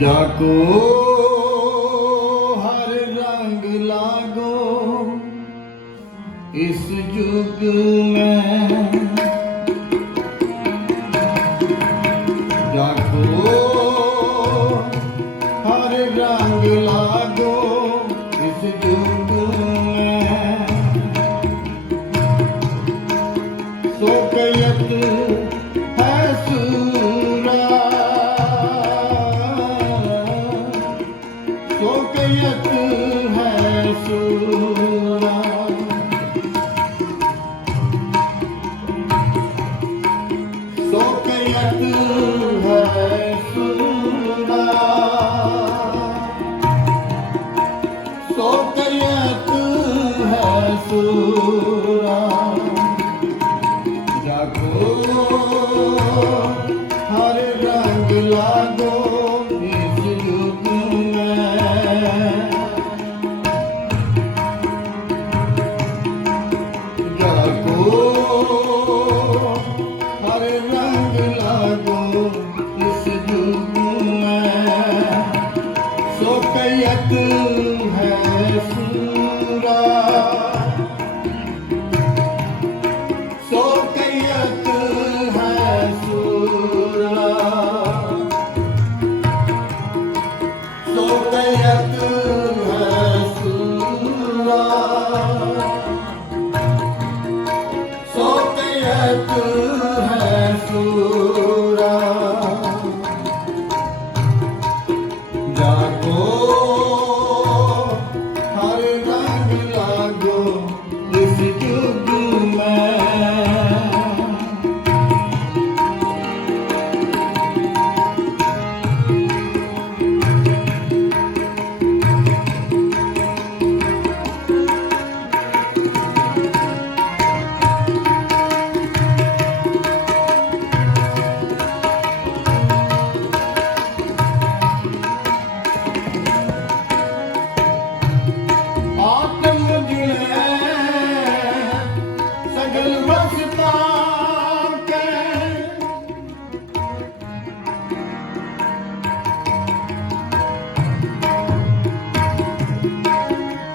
जाको हर रंग लागो इस युग में, जाको हर रंग लागो इस युग में। सो कयत है सूरा, सो कयत है सूरा, सो कयत है सूरा, सो कयत है सूरा। जाको हर रंग लागो इस युग में, जाको हर रंग लागो इस युग में। सो कयत है सूरा, सो कयत है सूरा, सो कयत है सूरा, सो कयत है सूरा। जाको हर रंग लागो इस युग में, आत्म जिले सगल वसता के,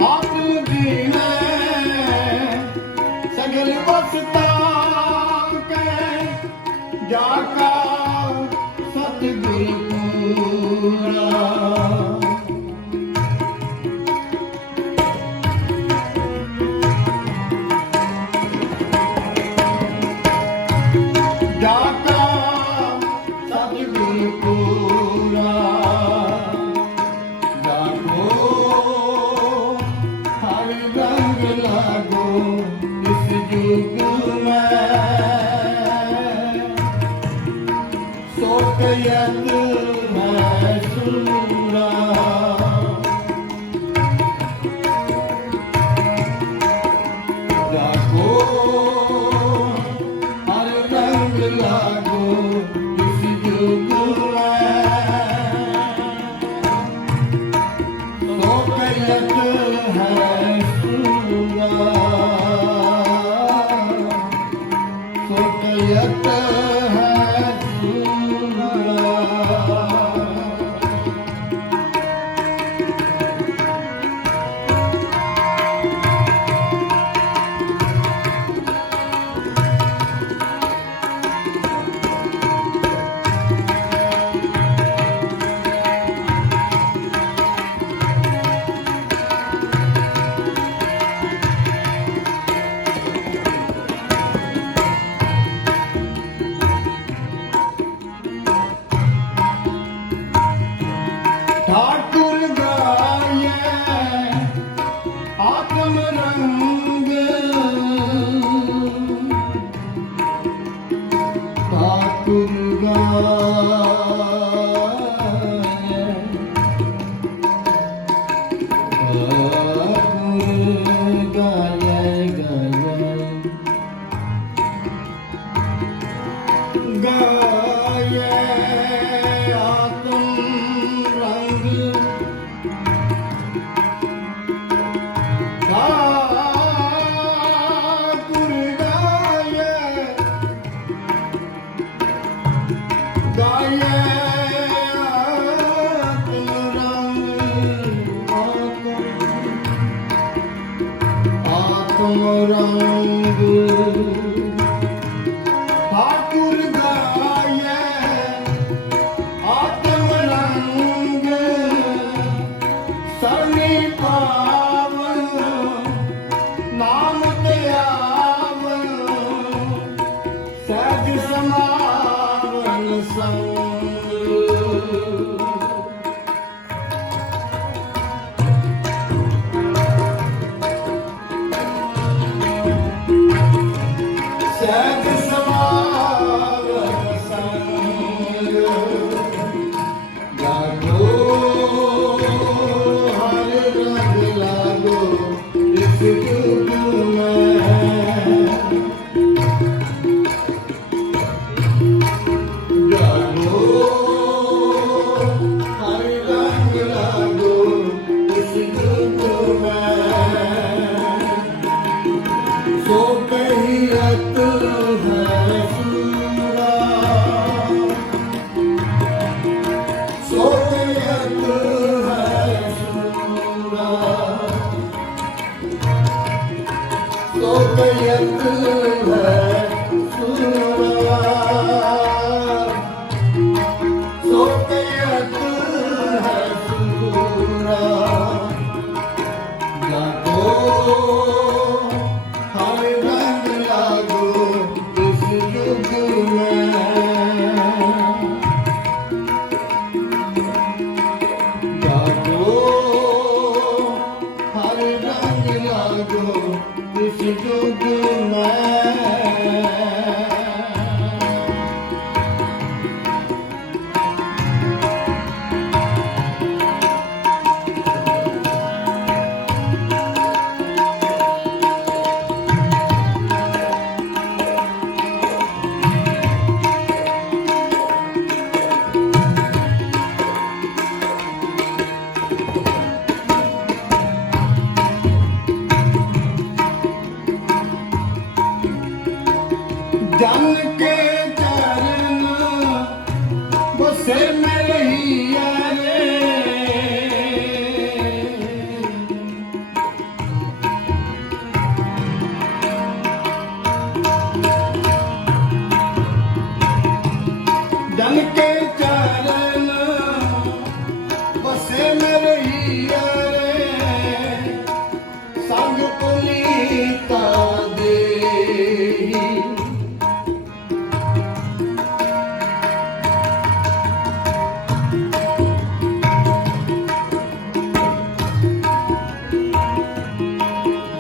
आत्म जिले सगल वसता के, जाका सतगुरु पूरा। जाका सतगुरु पूरा। जाको हर रंग लागो इस युग में, सो कयत है सूरा, जाको हर रंग लागो इस युग में। सो कयत है सूरा, सो कयत है सूरा। रंग ठाकुर गाये आत्म रंग सरनी पावन नाम ते आवन सहज समावन संग सहज समावन संग जागो हर रंग लागो इस युग में जागो हर रंग लागो इस युग में सो कहियत है सूरा सो कहियत है सूरा सो कहियत है सूरा सो कहियत है सूरा जागो हर रंग लागो इस युग में जागो हर रंग लागो इस युग में जन के चरण बसे में रहिया रे जन के चरण बसे में रहिया रे संग पुनीता दे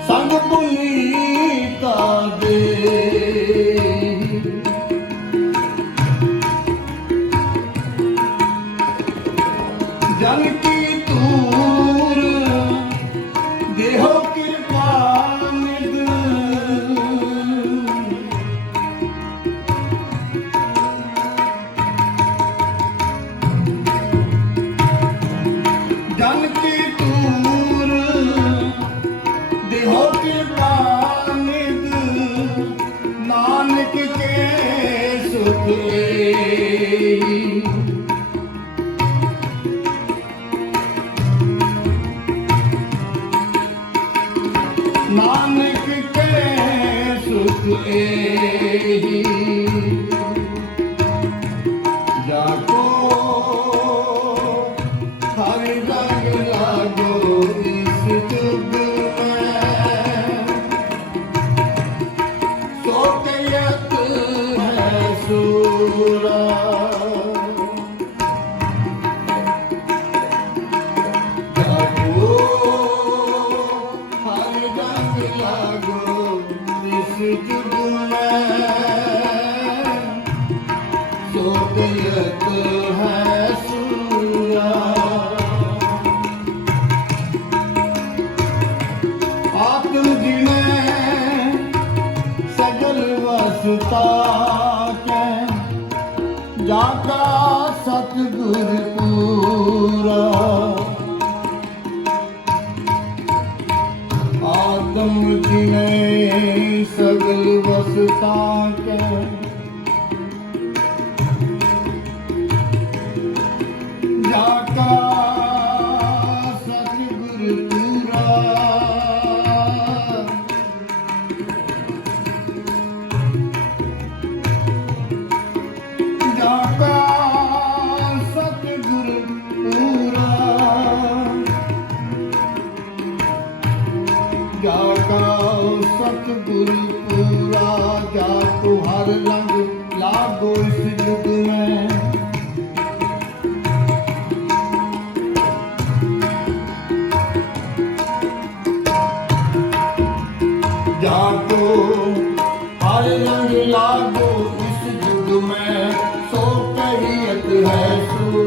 संग पुनीता दे जन की तूर देहो कृपा निध जन की तूर देहो कृपा निध नानक के सुख लेई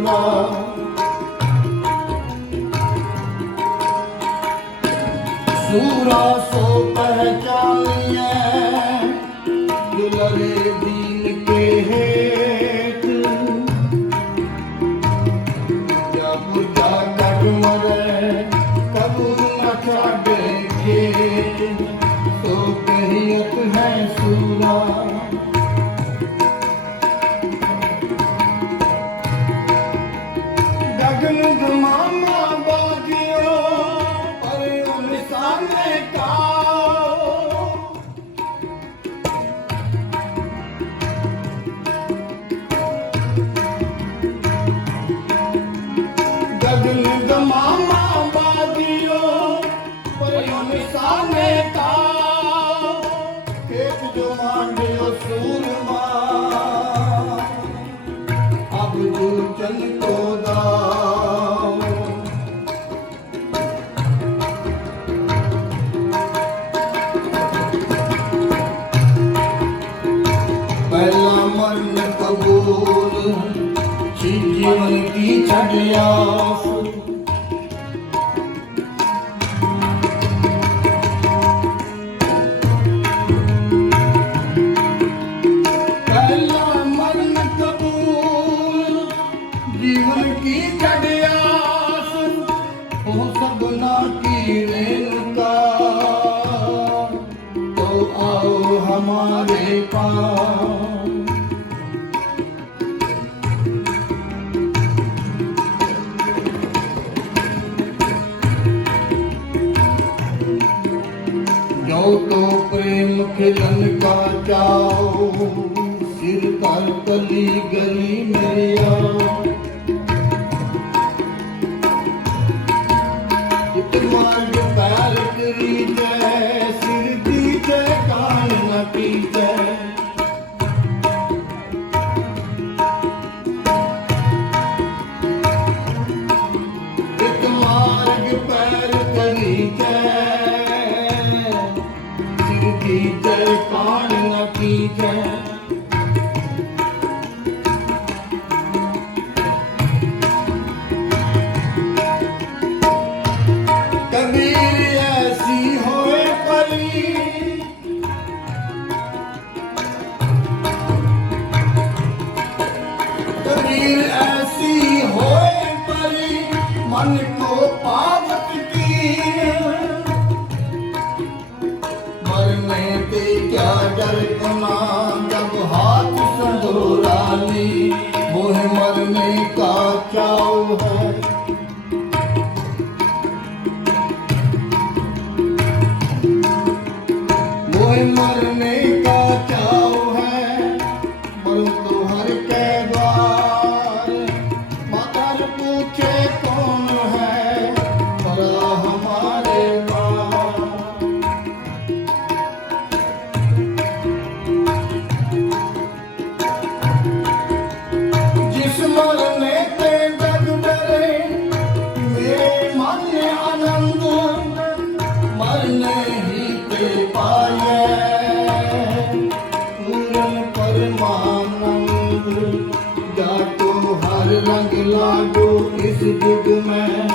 सूरा सूरा सो पहचानिए दुलरे दीन के हेठ जब जागत मरे कबू न छाड़े खेत तो कहियत है सूरा गगन गमामा बाजियो पर निशाने का गगन गमामा बाजियो पर निशाने का एक जो मांडियो सूरमा अब दूचन को दाओ पहला मन कबूल जीवन की छड़ियास पहला मन कबूल जीवन की छड़ियास हो सबना की रेणुका तो आओ हमारे पास जो तो प्रेम खिलन का जाओ सिर पर कली गली मेरिया मार्ग पैर करी जय सिर दी जय कान न की जय एक मार्ग पैर करी जय की जय कान न की जय कबीर ऐसी होए परी कबीर ऐसी होए परी मन को पावत की मरने के क्या डर कमा जब हाथ संजोरा ली मोह मरने का चाव है मोह मरने का चाव है मरूं तो हर के द्वार मगर पूछे कौन है परा हमारे पास जिस मरने पे जग डरे मेरे मन आनंद मरने ही पे पाए पूरन परमानंद जाको हर रंग लागो इस युग में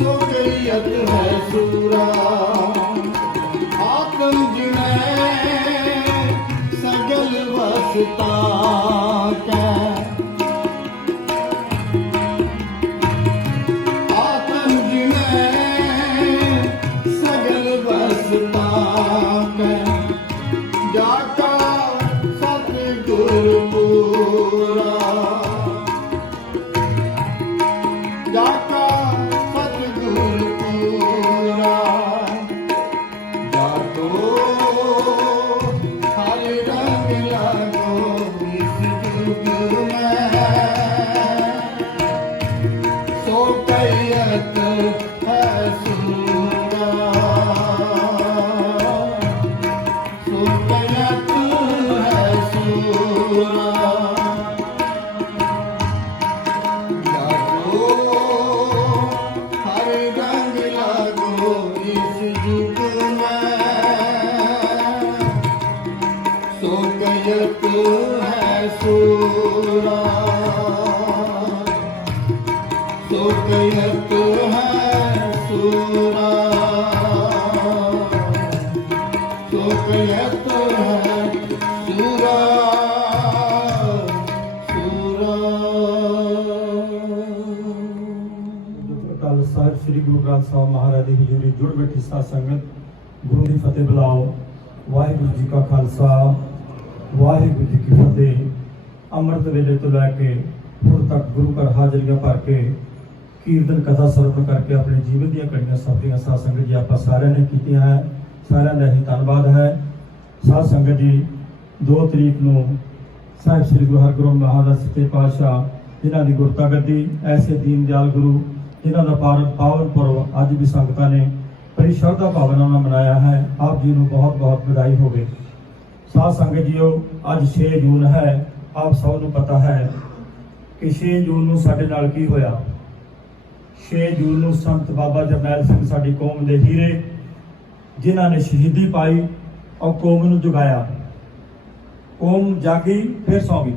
सो गईयत है सूरा आत्म जिने सगल वसता के आत्म जिने सगल वसता के जाका सतगुर पूरा जाका सतगुर पूरा जाको हर रंग लागो इस युग तो कहत है सूरा, तो कहत है सूरा, सूरा। अकाल साहिब श्री गुरु ग्रंथ साहिब महाराज की हजूरी जुड़ बैठी साध संगत, गुरु की फतेह बुलाओ। वाहिगुरु जी का खालसा, वाहिगुरु जी की फतेह। अमृत वेले तो लैके ਹੁਣ तक गुरु घर हाजरियां भर के कीर्तन कथा सरवण करके अपने जीवन ਦੀਆਂ ਕੜੀਆਂ ਸਫਲੀਆਂ ਸਾਧ ਸੰਗਤ ਜੀ ਆਪਾਂ ਸਾਰਿਆਂ ਨੇ ਕੀਤੀਆਂ ਹੈ। ਸਾਰਿਆਂ ਦਾ ਹੀ ਧੰਨਵਾਦ ਹੈ। ਸਾਧ ਸੰਗਤ ਜੀ 2 ਤਰੀਕ ਨੂੰ ਸਾਹਿਬ ਸ੍ਰੀ ਗੁਰੂ ਹਰਗੋਬਿੰਦ ਮਹਾਰਾਜ ਸੱਚੇ ਪਾਤਸ਼ਾਹ ਜਿਨ੍ਹਾਂ ਦੀ ਗੁਰਤਾ ਗੱਦੀ ਐਸੇ ਦੀਨ ਦਿਆਲ ਗੁਰੂ ਜਿਨ੍ਹਾਂ ਦਾ ਪਾਵਨ ਪੁਰਬ ਅੱਜ ਵੀ ਸੰਗਤਾਂ ਨੇ ਬੜੀ ਸ਼ਰਧਾ ਭਾਵਨਾ ਨਾਲ ਮਨਾਇਆ ਹੈ। ਆਪ ਜੀ ਨੂੰ ਬਹੁਤ ਬਹੁਤ ਵਧਾਈ ਹੋਵੇ। ਸਾਧ ਸੰਗਤ ਜੀਓ ਅੱਜ 6 ਜੂਨ ਹੈ। ਆਪ ਸਭ ਨੂੰ ਪਤਾ ਹੈ ਕਿ 6 ਜੂਨ ਨੂੰ ਸਾਡੇ ਨਾਲ ਕੀ ਹੋਇਆ। 6 ਜੂਨ ਨੂੰ ਸੰਤ ਬਾਬਾ ਜਰਨੈਲ ਸਿੰਘ ਸਾਡੀ ਕੌਮ ਦੇ ਹੀਰੇ ਜਿਨ੍ਹਾਂ ਨੇ ਸ਼ਹੀਦੀ ਪਾਈ ਔਰ ਕੌਮ ਨੂੰ ਜਗਾਇਆ। ਕੌਮ ਜਾਗੀ ਫਿਰ ਸੌਂ ਗਈ।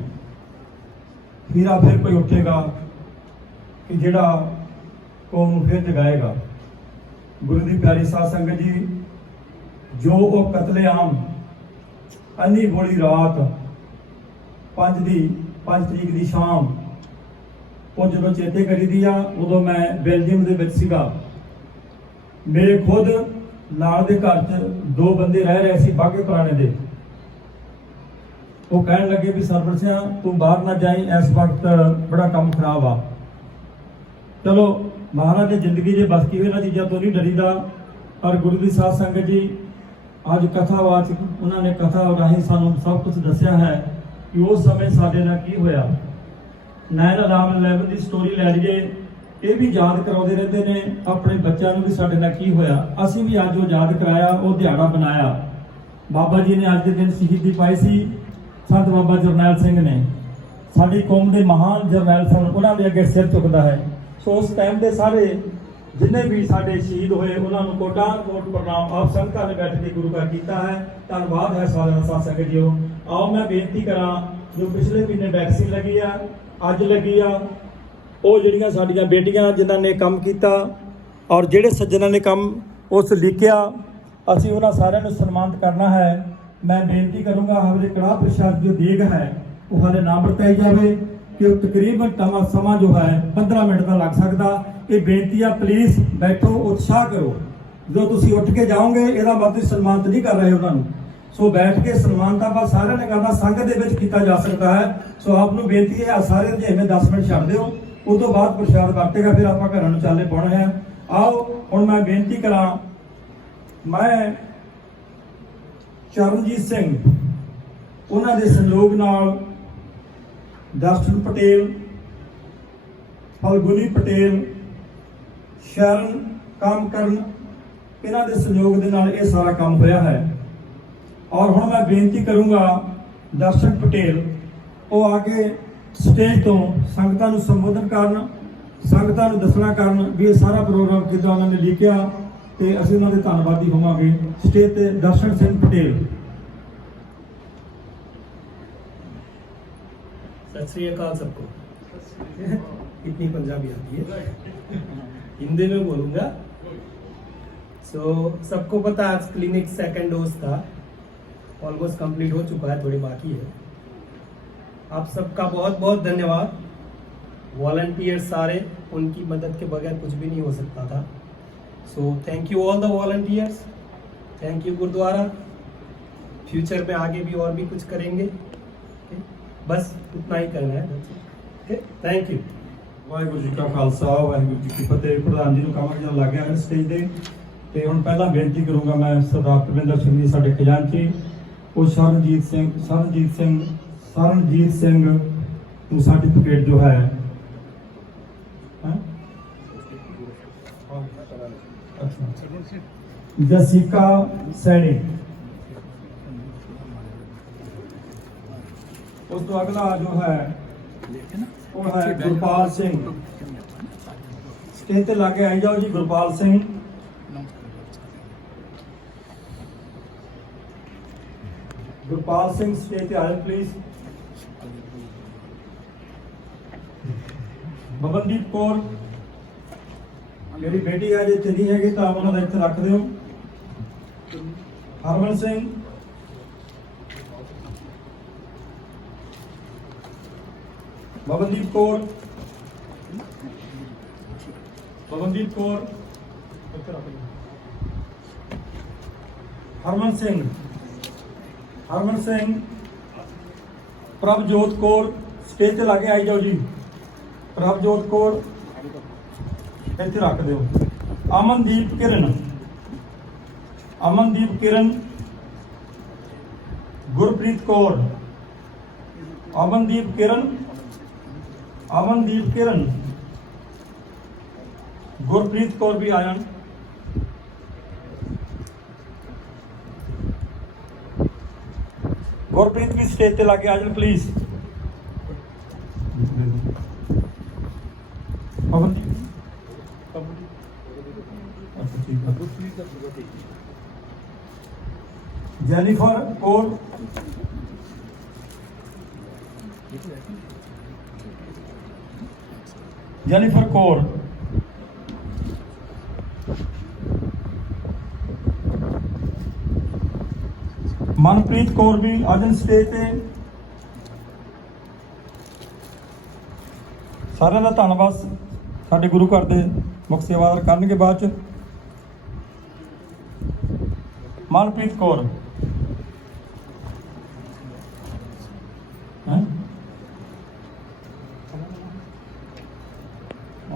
ਹੀਰਾ ਫਿਰ ਕੋਈ ਉੱਠੇਗਾ ਕਿ ਜਿਹੜਾ ਕੌਮ ਨੂੰ ਫਿਰ ਜਗਾਏਗਾ। ਗੁਰੂ ਦੀ ਪਿਆਰੀ ਸਾਧ ਸੰਗਤ ਜੀ, ਜੋ ਉਹ ਕਤਲੇਆਮ ਅੰਨੀ ਬੋਲੀ ਰਾਤ 5 ਤਰੀਕ ਦੀ ਸ਼ਾਮ ਉਹ ਜਦੋਂ ਚੇਤੇ ਕਰੀ ਦੀ ਆ, ਉਦੋਂ ਮੈਂ ਬੈਲਜੀਅਮ ਦੇ ਵਿੱਚ ਸੀਗਾ। ਮੇਰੇ ਖੁਦ ਨਾਲ ਦੇ ਘਰ 'ਚ 2 ਬੰਦੇ ਰਹਿ ਰਹੇ ਸੀ ਬਾਗੇ ਪੁਰਾਣੇ ਦੇ। ਉਹ ਕਹਿਣ ਲੱਗੇ ਵੀ ਸਰਵਰ ਸਿਆ ਤੂੰ ਬਾਹਰ ਨਾ ਜਾਈਂ, ਇਸ ਵਕਤ ਬੜਾ ਕੰਮ ਖਰਾਬ ਆ। ਚਲੋ ਮਹਾਰਾਜ ਦੀ ਜ਼ਿੰਦਗੀ ਜੇ ਬਸ ਕੀ ਇਹਨਾਂ ਚੀਜ਼ਾਂ ਤੋਂ ਨਹੀਂ ਡਰੀਦਾ। ਪਰ ਗੁਰੂ ਦੀ ਸਾਧ ਸੰਗਤ ਜੀ ਅੱਜ ਕਥਾਵਾਚਕ ਉਹਨਾਂ ਨੇ ਕਥਾ ਰਾਹੀਂ ਸਾਨੂੰ ਸਭ ਕੁਝ ਦੱਸਿਆ ਹੈ ਕਿ ਉਸ ਸਮੇਂ ਸਾਡੇ ਨਾਲ ਕੀ ਹੋਇਆ। 9/11 ਦੀ ਸਟੋਰੀ ਲੈ ਲਈਏ, ਇਹ ਵੀ ਯਾਦ ਕਰਾਉਂਦੇ ਰਹਿੰਦੇ ਨੇ ਆਪਣੇ ਬੱਚਿਆਂ ਨੂੰ ਵੀ ਸਾਡੇ ਨਾਲ ਕੀ ਹੋਇਆ। ਅਸੀਂ ਵੀ ਅੱਜ ਉਹ ਯਾਦ ਕਰਾਇਆ, ਉਹ ਦਿਹਾੜਾ ਬਣਾਇਆ। ਬਾਬਾ ਜੀ ਨੇ ਅੱਜ ਦੇ ਦਿਨ ਸ਼ਹੀਦੀ ਪਾਈ ਸੀ। ਸੰਤ ਬਾਬਾ ਜਰਨੈਲ ਸਿੰਘ ਨੇ, ਸਾਡੀ ਕੌਮ ਦੇ ਮਹਾਨ ਜਰਨੈਲ ਸਨ, ਉਹਨਾਂ ਦੇ ਅੱਗੇ ਸਿਰ ਝੁਕਦਾ ਹੈ। ਸੋ ਉਸ ਟਾਈਮ ਦੇ ਸਾਰੇ ਜਿੰਨੇ ਵੀ ਸਾਡੇ ਸ਼ਹੀਦ ਹੋਏ ਉਹਨਾਂ ਨੂੰ ਕੋਟਾਂ-ਕੋਟ ਪ੍ਰਣਾਮ ਆਪ ਸੰਗਤਾਂ ਨੇ ਬੈਠ ਕੇ ਗੁਰੂ ਘਰ ਕੀਤਾ ਹੈ। ਧੰਨਵਾਦ ਹੈ ਸਾਰਿਆਂ ਦਾ। ਸਾਧ ਸੰਗਤ ਜੀਓ ਆਓ ਮੈਂ ਬੇਨਤੀ ਕਰਾਂ, ਜੋ ਪਿਛਲੇ ਮਹੀਨੇ ਵੈਕਸੀਨ ਲੱਗੀ ਆ ਅੱਜ ਲੱਗੀ ਆ, ਉਹ ਜਿਹੜੀਆਂ ਸਾਡੀਆਂ ਬੇਟੀਆਂ ਜਿਨ੍ਹਾਂ ਨੇ ਕੰਮ ਕੀਤਾ ਔਰ ਜਿਹੜੇ ਸੱਜਣਾਂ ਨੇ ਕੰਮ ਉਸ ਲਿਖਿਆ, ਅਸੀਂ ਉਹਨਾਂ ਸਾਰਿਆਂ ਨੂੰ ਸਨਮਾਨਿਤ ਕਰਨਾ ਹੈ। ਮੈਂ ਬੇਨਤੀ ਕਰੂੰਗਾ ਹਮਾਰੇ ਕੜਾਹ ਪ੍ਰਸ਼ਾਦ ਜੋ ਦੇਗ ਹੈ ਉਹ ਹਾਲੇ ਨਾ ਵਰਤਾਈ ਜਾਵੇ ਕਿ ਉਹ ਤਕਰੀਬਨ ਸਮਾਂ ਜੋ ਹੈ 15 ਮਿੰਟ ਦਾ ਲੱਗ ਸਕਦਾ। ਇਹ ਬੇਨਤੀ ਆ, ਪਲੀਜ਼ ਬੈਠੋ, ਉਤਸ਼ਾਹ ਕਰੋ। ਜਦੋਂ ਤੁਸੀਂ ਉੱਠ ਕੇ ਜਾਓਗੇ ਇਹਦਾ ਮਤਲਬ ਸਨਮਾਨਿਤ ਨਹੀਂ ਕਰ ਰਹੇ ਉਹਨਾਂ ਨੂੰ। ਸੋ ਬੈਠ ਕੇ ਸਨਮਾਨ ਤਾਂ ਬਸ ਸਾਰਿਆਂ ਨੇ ਕਰਨਾ, ਸੰਗਤ ਦੇ ਵਿੱਚ ਕੀਤਾ ਜਾ ਸਕਦਾ ਹੈ। ਸੋ ਆਪ ਨੂੰ ਬੇਨਤੀ ਹੈ ਸਾਰੇ ਜਿਵੇਂ 10 ਮਿੰਟ ਛੱਡ ਦਿਓ, ਉਸ ਤੋਂ ਬਾਅਦ ਪ੍ਰਸ਼ਾਦ ਵਰਤੇਗਾ, ਫਿਰ ਆਪਾਂ ਘਰਾਂ ਨੂੰ ਚਾਲੇ ਪਾਉਣੇ ਆ। ਆਓ ਹੁਣ ਮੈਂ ਬੇਨਤੀ ਕਰਾਂ, ਮੈਂ ਚਰਨਜੀਤ ਸਿੰਘ ਉਹਨਾਂ ਦੇ ਸਹਿਯੋਗ ਨਾਲ ਦਰਸ਼ਨ ਪਟੇਲ, ਫਲਗੁਨੀ ਪਟੇਲ, ਸ਼ਰਨ ਕੰਮ ਕਰਨ, ਇਹਨਾਂ ਦੇ ਸਹਿਯੋਗ ਦੇ ਨਾਲ ਇਹ ਸਾਰਾ ਕੰਮ ਹੋਇਆ ਹੈ। ਔਰ ਹੁਣ ਮੈਂ ਬੇਨਤੀ ਕਰੂੰਗਾ ਦਰਸ਼ਨ ਪਟੇਲ ਉਹ ਆ ਕੇ ਸਟੇਜ ਤੋਂ ਸੰਗਤਾਂ ਨੂੰ ਸੰਬੋਧਨ ਕਰਨ, ਸੰਗਤਾਂ ਨੂੰ ਦੱਸਣਾ ਕਰਨ ਵੀ ਇਹ ਸਾਰਾ ਪ੍ਰੋਗਰਾਮ ਕਿੱਦਾਂ ਉਹਨਾਂ ਨੇ ਲਿਖਿਆ ਤੇ ਅਸੀਂ ਉਹਨਾਂ ਦੇ ਧੰਨਵਾਦੀ ਹੋਵਾਂਗੇ। ਸਟੇਜ ਤੇ ਦਰਸ਼ਨ ਸਿੰਘ ਪਟੇਲ। सत श्री अकाल सबको। इतनी पंजाबी आती है, हिंदी में बोलूंगा। सबको पता आज क्लिनिक सेकंड डोज था, ऑलमोस्ट कंप्लीट हो चुका है, थोड़ी बाकी है। आप सबका बहुत बहुत धन्यवाद। वॉलंटियर सारे, उनकी मदद के बगैर कुछ भी नहीं हो सकता था। Thank you all the volunteers, thank you gurdwara. Future में आगे भी और भी कुछ करेंगे, बस इतना ही करना है। Thank you. ਵਾਹਿਗੁਰੂ ਜੀ ਕਾ ਖਾਲਸਾ, ਵਾਹਿਗੁਰੂ ਜੀ ਕੀ ਫਤਿਹ। ਪ੍ਰਧਾਨ ਜੀ ਨੂੰ ਕਮਰ ਜਨ ਲੱਗ ਗਿਆ ਸਟੇਜ ਦੇ ਤੇ ਹੁਣ ਪਹਿਲਾਂ ਬੇਨਤੀ ਕਰੂੰਗਾ ਮੈਂ ਸਰਦਾਰ ਪ੍ਰਵਿੰਦਰ ਸਿੰਘ ਜੀ ਸਾਡੇ ਖਜ਼ਾਨਚੀ, ਉਹ ਸਰਨਜੀਤ ਸਿੰਘ ਨੂੰ ਸਰਟੀਫਿਕੇਟ ਜੋ ਹੈ ਜਸੀਕਾ ਸੈਣੀ, ਉਸ ਤੋਂ ਅਗਲਾ ਜੋ ਹੈ ਉਹ ਹੈ ਗੁਰਪਾਲ ਸਿੰਘ। ਸਟੇਜ ਤੇ ਲਾਗੇ ਆਈ ਜਾਓ ਜੀ। ਗੁਰਪਾਲ ਸਿੰਘ, ਗੁਰਪਾਲ ਸਿੰਘ ਸਟੇਜ ਤੇ ਆਓ ਪਲੀਜ਼। ਬਬਨਦੀਪ ਕੌਰ, मेरी बेटी आज इतने नहीं हैगी तो आप उन्होंने इतने रख दियो। हरमन सिंह, बबनदीप कौर, बबनदीप कौर, हरमन सिंह, हरमन सिंह, प्रभजोत कौर, स्टेज ते लाके आई जाओ जी। प्रभजोत कौर ਇੱਥੇ ਰੱਖ ਦਿਓ। ਅਮਨਦੀਪ ਕਿਰਨ, ਅਮਨਦੀਪ ਕਿਰਨ, ਗੁਰਪ੍ਰੀਤ ਕੌਰ, ਅਮਨਦੀਪ ਕਿਰਨ, ਅਮਨਦੀਪ ਕਿਰਨ, ਗੁਰਪ੍ਰੀਤ ਕੌਰ ਵੀ ਆ ਜਾਣ। ਗੁਰਪ੍ਰੀਤ ਵੀ ਸਟੇਜ ਤੇ ਲਾ ਕੇ ਆ ਜਾਣ please. Amandeep Jennifer Kaur, Jennifer Kaur, Manpreet Kaur भी आज स्टेज ते। सारे का धन्यवाद साडे गुरु घर के मुख सेवादार करनगे बाद च। मनप्रीत कौर,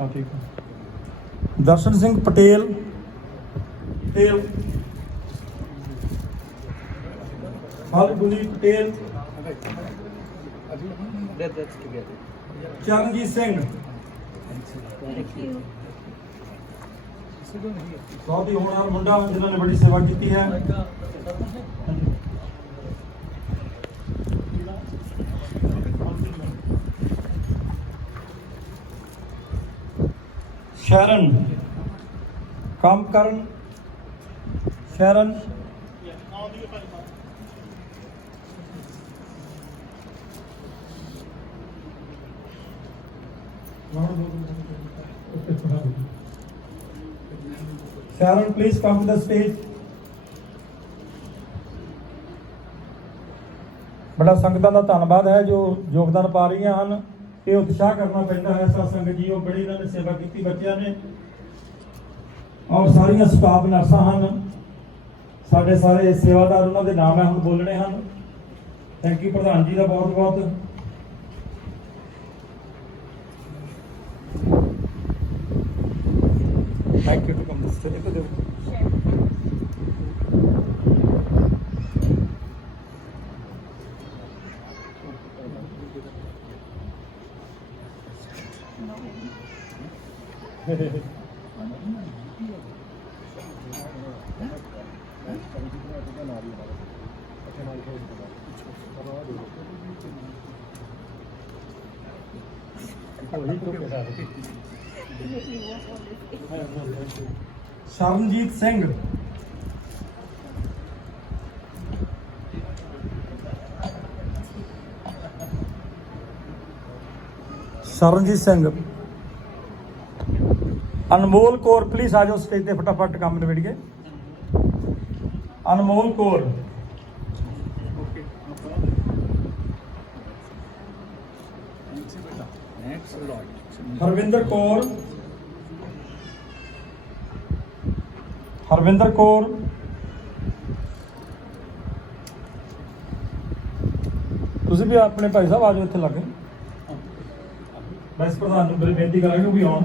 ठीक है। दर्शन सिंह पटेल, पटेल, फलगुनी पटेल, चरणजीत सिंह, बहुत ही होनहार मुंडा जिन्होंने बड़ी सेवा की है। शरण, कामकरण, शरण, Sharon, please come to the stage. बड़ा संगतां दा धन्नवाद है जो योगदान पा रही हैं। ये उत्साह करना पैंदा है। साथ संगत जी बड़ी इन्होंने सेवा की बच्चों ने और सारिया स्टाफ नर्सा हैं। साढ़े सारे सेवादार उन्होंने नाम है हम बोलने हैं। थैंक यू प्रधान जी का बहुत बहुत। Thank you to come this way. Sharanjit Singh, Sharanjit Singh, Anmol Kaur please आ जाओ स्टेज पे फटाफट काम निबेड़िए। अनमोल कौर, हरविंदर कौर, हरविंदर कौर, तुम भी अपने भाई साहब आ जाओ इतने लगे। बस प्रधान मेरी बेनती करेंगे भी आउन।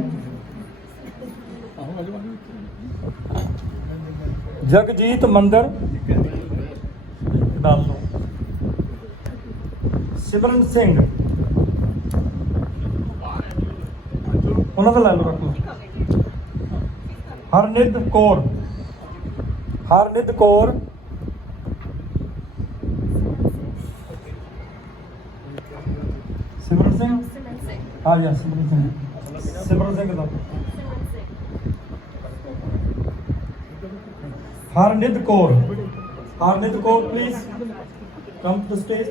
जगजीत मंदर, सिमरन सिंह, उन्होंने लै लो रख लो। हरनिध कौर, हरनिध कौर, सिमरन सिंह, हाँ जी सिमरन सिंह, सिमरन सिंह का Harnidh Kaur, Harnidh Kaur please come to stage.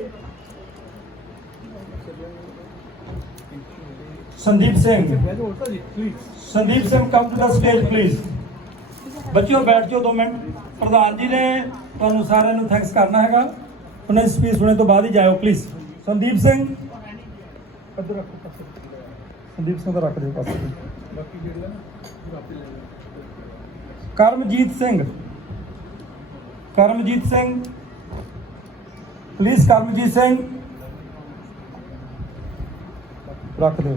Sandeep Singh, Sandeep Singh come to the stage please. बच्चों बैठ जाओ 2 मिनट। प्रधान जी ने ਤੁਹਾਨੂੰ ਸਾਰਿਆਂ ਨੂੰ ਥੈਂਕਸ ਕਰਨਾ ਹੈਗਾ, ਉਹਨਾਂ ਦੀ ਸਪੀਚ ਸੁਣਨ ਤੋਂ ਬਾਅਦ ਹੀ ਜਾਇਓ ਪਲੀਜ਼। ਸੰਦੀਪ ਸਿੰਘ ਇੱਧਰ ਰੱਖੋ ਪਾਸੇ, ਸੰਦੀਪ ਸਿੰਘ ਦਾ ਰੱਖ ਦਿਓ ਪਾਸੇ। ਬਾਕੀ ਜਿਹੜਾ ਨਾ ਆਪੇ ਲੈ ਲਓ। ਕਰਮਜੀਤ ਸਿੰਘ प्लीज, करमजीत सिंह रख दो।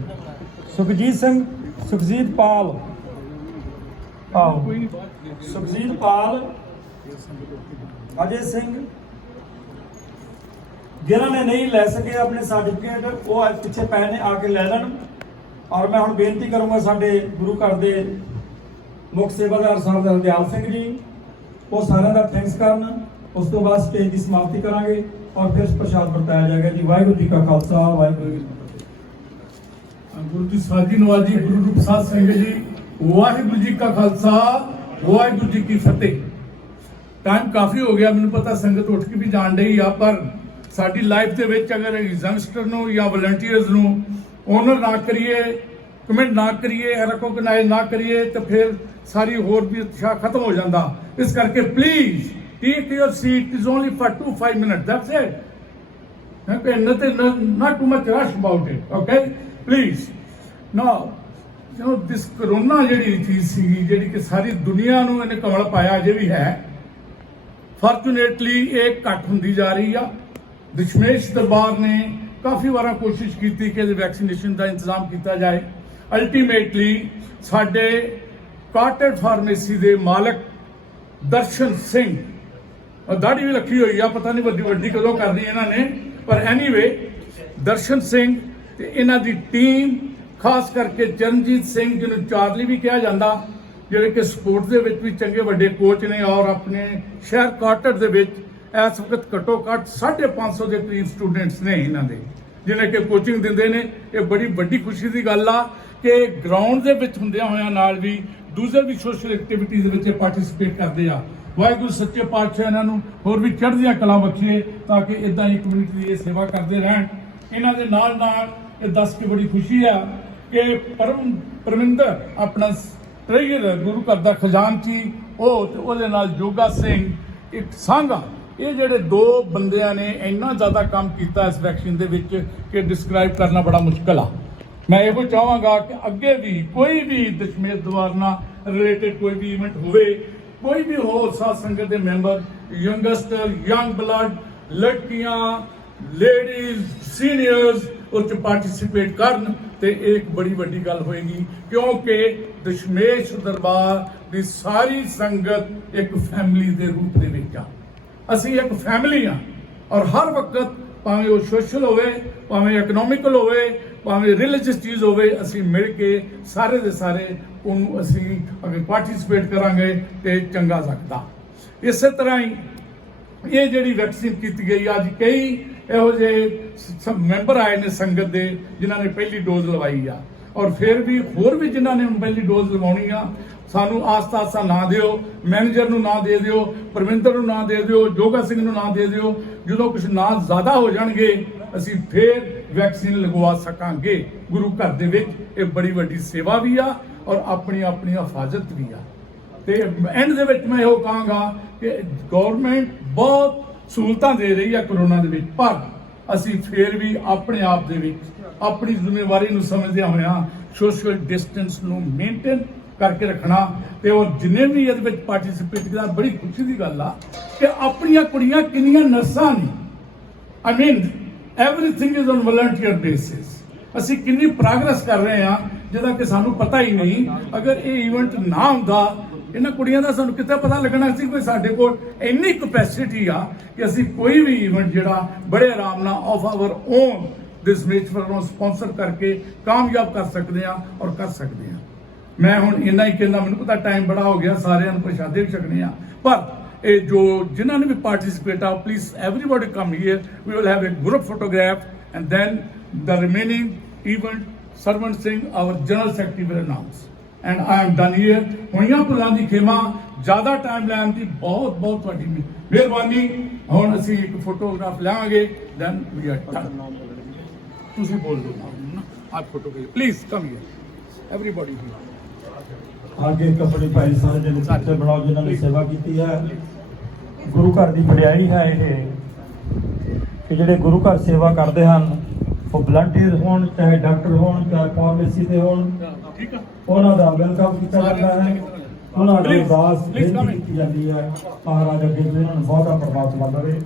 सुखजीत पाल, आओ। सुखजीत पाल, अजय सिंह, जिन्होंने ने नहीं लै सके अपने सर्टिफिकेट वो आज पिछे पै ने आके लै लैन। और मैं हुण बेनती करूँगा साडे गुरु घर के मुख सेवादार साहब हरदयाल सिंह जी, वो सारे का थैंक्स करन। उस तो बाद स्टेज की समाप्ति करांगे और फिर प्रसाद वरताया जाएगा जी। वाहिगुरू जी का खालसा, वाहिगुरू जी की फतेह। गुरु जी साजी नवाजी गुरु रूप साध संगत जी, वाहिगुरू जी का खालसा, वाहिगुरू जी की फतेह। टाइम काफ़ी हो गया, मैंने पता संगत उठ के भी जान रही आ, पर साडी लाइफ दे विच अगर यंगस्टर नूं या वॉलंटियर्स नूं ऑनर ना करिए, कमेंट ना करिए, रिकॉग्नाइज ना करिए तो फिर सारी होर भी उत्साह खत्म हो जाता। इस करके please take your seat, is only for 2-5 minute, that's it. Not too much rush about it, okay? Please. Now, this corona ਜਿਹੜੀ ਚੀਜ਼ ਸੀਗੀ, ਜਿਹੜੀ ਕਿ ਸਾਰੀ ਦੁਨੀਆ ਨੂੰ ਇਹਨੇ ਕਮਲ ਪਾਇਆ, ਅਜੇ ਵੀ ਹੈ। ਫੋਰਚੂਨੇਟਲੀ ਇਹ ਘੱਟ ਹੁੰਦੀ ਜਾ ਰਹੀ ਆ। ਦਸ਼ਮੇਸ਼ ਦਰਬਾਰ ਨੇ ਕਾਫੀ ਵਾਰ ਕੋਸ਼ਿਸ਼ ਕੀਤੀ ਕਿ ਇਹਦੇ ਵੈਕਸੀਨੇਸ਼ਨ ਦਾ ਇੰਤਜ਼ਾਮ ਕੀਤਾ ਜਾਏ। ਅਲਟੀਮੇਟਲੀ ਸਾਡੇ ਕਾਟੇਜ ਫਾਰਮੇਸੀ ਦੇ ਮਾਲਕ ਦਰਸ਼ਨ ਸਿੰਘ, दाढ़ी भी रखी हुई है, पता नहीं वड्डी वड्डी कदों करनी इन्हां ने, पर एनीवे दर्शन सिंह ते इन्हां दी टीम, खास करके चरणजीत सिंह जिन्होंने चार्ली भी कहा जाता, जिहड़े कि स्पोर्ट्स दे विच भी चंगे वड्डे कोच ने और अपने शहर क्वार्टर दे विच इस वक्त घट्टो घट्ट 550 के करीब स्टूडेंट्स ने इन्हां दे, जिन्हें कि कोचिंग दिंदे ने। ये बड़ी वड्डी खुशी की गल आ कि ग्राउंड दे विच हुंदियां होइयां नाल भी दूसरे भी सोशल एक्टिविटीज़ विच पार्टिसिपेट करते आ। वाहिगुरू सच्चे पातशाह इन्हों होर भी चढ़दियां कला बख्शे, ताकि इदा ही कम्यूनिटी की सेवा करते रहन। इन्हां दे नाल नाल ये दस के बड़ी खुशी है कि परमिंदर अपना ट्रेजरर गुरु घर का खजानची, ਉਹਦੇ ਨਾਲ ਜੋਗਾ ਸਿੰਘ, एक सांगा, ये ਜਿਹੜੇ 2 ਬੰਦਿਆਂ ने इन्ना ज़्यादा काम किया इस वैक्सीन ਦੇ ਵਿੱਚ कि डिस्क्राइब करना बड़ा मुश्किल आ। मैं ਇਹੋ ਚਾਹਾਂਗਾ कि अगे भी कोई भी दशमेश दरबार ਨਾਲ रिलेटेड कोई भी इवेंट होवे, कोई भी हो साध संगत के मैंबर, यंगस्टर, यंग ब्लड, लड़कियां, लेडीज, सीनियर्स उस पार्टिसिपेट करन ते एक बड़ी वड्डी गल होएगी, क्योंकि दशमेश दरबार की सारी संगत एक फैमिली के रूप दे विच आ। असीं एक फैमिली हाँ और हर वक्त भावें वो सोशल होवे, भावें इकनोमिकल होवे, भावें रिलीजियस चीज़ होवे, असीं मिल के सारे दे सारे ਉਹਨੂੰ ਅਸੀਂ ਅਗਰ ਪਾਰਟਿਸਿਪੇਟ ਕਰਾਂਗੇ ਤੇ ਚੰਗਾ ਸਕਦਾ। ਇਸੇ ਤਰ੍ਹਾਂ ਹੀ ਇਹ ਜਿਹੜੀ ਵੈਕਸੀਨ ਕੀਤੀ ਗਈ, ਅੱਜ ਕਈ ਇਹੋ ਜਿਹੇ ਮੈਂਬਰ ਆਏ ਨੇ ਸੰਗਤ ਦੇ ਜਿਨ੍ਹਾਂ ਨੇ ਪਹਿਲੀ ਡੋਜ਼ ਲਵਾਈ ਆ, ਔਰ ਫਿਰ ਵੀ ਹੋਰ ਵੀ ਜਿਨ੍ਹਾਂ ਨੇ ਪਹਿਲੀ ਡੋਜ਼ ਲਵਾਉਣੀ ਆ, ਸਾਨੂੰ ਆਸਤਾ ਆਸਤਾ ਨਾ ਦਿਓ, ਮੈਨੇਜਰ ਨੂੰ ਨਾ ਦੇ ਦਿਓ, ਪਰਮਿੰਦਰ ਨੂੰ ਨਾ ਦੇ ਦਿਓ, ਜੋਗਾ ਸਿੰਘ ਨੂੰ ਨਾ ਦੇ ਦਿਓ। ਜਦੋਂ ਕੁਝ ਨਾ ਜ਼ਿਆਦਾ ਹੋ ਜਾਣਗੇ ਅਸੀਂ ਫਿਰ ਵੈਕਸੀਨ ਲਗਵਾ ਸਕਾਂਗੇ। ਗੁਰੂ ਘਰ ਦੇ ਵਿੱਚ ਇਹ ਬੜੀ ਵੱਡੀ ਸੇਵਾ ਵੀ ਆ और अपनी अपनी हिफाजत भी आ। तो एंड दे विच मैं इहो कहांगा कि गौरमेंट बहुत सहूलतां दे रही है कोरोना दे विच, पर असीं फिर भी अपने आप दे विच अपनी जिम्मेवारी नूं समझदे होया सोशल डिस्टेंस नूं मेनटेन करके रखना। ते और जिन्ने भी इहदे विच पार्टिसिपेट करदा, बड़ी खुशी की गल आ कि अपनियां कुड़ियां किन्नियां नर्सां ने, I mean everything is on volunteer basis. ਅਸੀਂ ਕਿੰਨੀ ਪ੍ਰੋਗਰੈਸ ਕਰ ਰਹੇ ਹਾਂ ਜਿਹਦਾ ਕਿ ਸਾਨੂੰ ਪਤਾ ਹੀ ਨਹੀਂ। ਅਗਰ ਇਹ ਇਵੈਂਟ ਨਾ ਹੁੰਦਾ, ਇਹਨਾਂ ਕੁੜੀਆਂ ਦਾ ਸਾਨੂੰ ਕਿੱਥੇ ਪਤਾ ਲੱਗਣਾ ਸੀ। ਕੋਈ ਸਾਡੇ ਕੋਲ ਇੰਨੀ ਕੈਪੈਸਿਟੀ ਆ ਕਿ ਅਸੀਂ ਕੋਈ ਵੀ ਇਵੈਂਟ ਜਿਹੜਾ ਬੜੇ ਆਰਾਮ ਨਾਲ ਆਫ ਆਵਰ ਓਨ ਦਿਸ ਮੇਚਰ ਨੂੰ ਸਪਾਂਸਰ ਕਰਕੇ ਕਾਮਯਾਬ ਕਰ ਸਕਦੇ ਆ ਔਰ ਕਰ ਸਕਦੇ ਆ। ਮੈਂ ਹੁਣ ਇੰਨਾ ਹੀ ਕਹਿੰਦਾ, ਮੈਨੂੰ ਪਤਾ ਟਾਈਮ ਬੜਾ ਹੋ ਗਿਆ, ਸਾਰਿਆਂ ਨੂੰ ਪ੍ਰਸ਼ਾਦੇ ਵੀ ਛਕਣੇ ਆ, ਪਰ ਇਹ ਜੋ ਜਿਨ੍ਹਾਂ ਨੇ ਵੀ ਪਾਰਟਿਸਿਪੇਟ ਆ, please everybody come here, we will have a group photograph and then the remaining event Sarvan Singh, our general secretary, will announce, and I am done here। ਹੋਈਆਂ ਭੁੱਲਾਂ ਦੀ ਖੇਮਾ, ਜ਼ਿਆਦਾ ਟਾਈਮ ਲੈਣ ਦੀ ਬਹੁਤ ਬਹੁਤ ਤੁਹਾਡੀ ਮਿਹਰਬਾਨੀ। ਹੁਣ ਅਸੀਂ ਇੱਕ ਫੋਟੋਗ੍ਰਾਫ ਲਾਵਾਂਗੇ, then we are done। ਤੁਸੀਂ ਬੋਲ ਦਿਓ। आप फोटो के लिए please come here everybody here आगे कपड़े पाए ਸਾਰੇ ਜਿਹੜੇ ਪਿੱਛੇ ਬਣਾਓ ਜਿਨ੍ਹਾਂ ਨੇ ਸੇਵਾ ਕੀਤੀ ਹੈ ਗੁਰੂ ਘਰ ਦੀ ਵਡਿਆਈ ਹੈ ਇਹ ਕਿ ਜਿਹੜੇ ਗੁਰੂ ਘਰ ਸੇਵਾ ਕਰਦੇ ਹਨ ਉਹ ਵਲੰਟੀਅਰ ਹੋਣ ਚਾਹੇ ਡਾਕਟਰ ਹੋਣ ਚਾਹੇ ਫਾਰਮੇਸੀ ਦੇ ਹੋਣ ठीक है ਉਹਨਾਂ ਦਾ ਵੈਲਕਮ ਕੀਤਾ ਜਾਂਦਾ ਹੈ ਉਹਨਾਂ ਦੀ ਅਰਦਾਸ ਬੇਨਤੀ ਕੀਤੀ ਜਾਂਦੀ ਹੈ ਮਹਾਰਾਜ ਅੱਗੇ ਵੀ ਉਹਨਾਂ ਨੂੰ ਬਹੁਤਾ ਪ੍ਰਮਾਤਮਾ ਦੇਵੇ